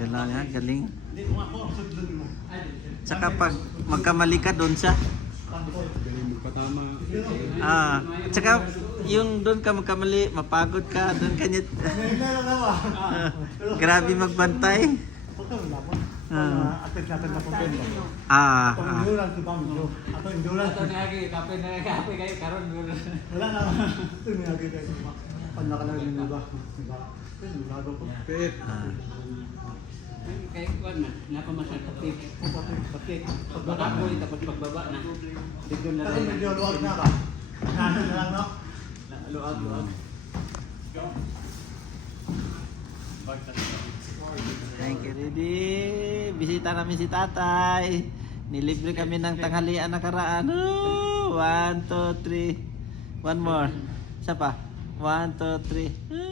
Galing ha, galing. Tsaka pag magkamali ka doon siya. Galing magpatama. Tsaka yung doon ka magkamali, mapagod ka, doon ka niya. Grabe magbantay. Atlet natin na kumpin ba? Ah. Endurance di ba medyo? Ato endurance. Ito na kape kayo karon Wala na. Ito niyagi kayo. Pag nakalagay ng iba. Diba? Bago po. Pet. Kay kuan man, napamasal kapit. Bakit? Pagbababoy tapos pagbaba na. Digyon na Kasi lang. medyo luwag na ba? Nasa na lang no? Luag. Thank you, Rudy. Bisita namin si tatay. Nilibre kami ng tanghalian nakaraan. 1, 2, 3. One more. Isa pa. 1, 2, 3.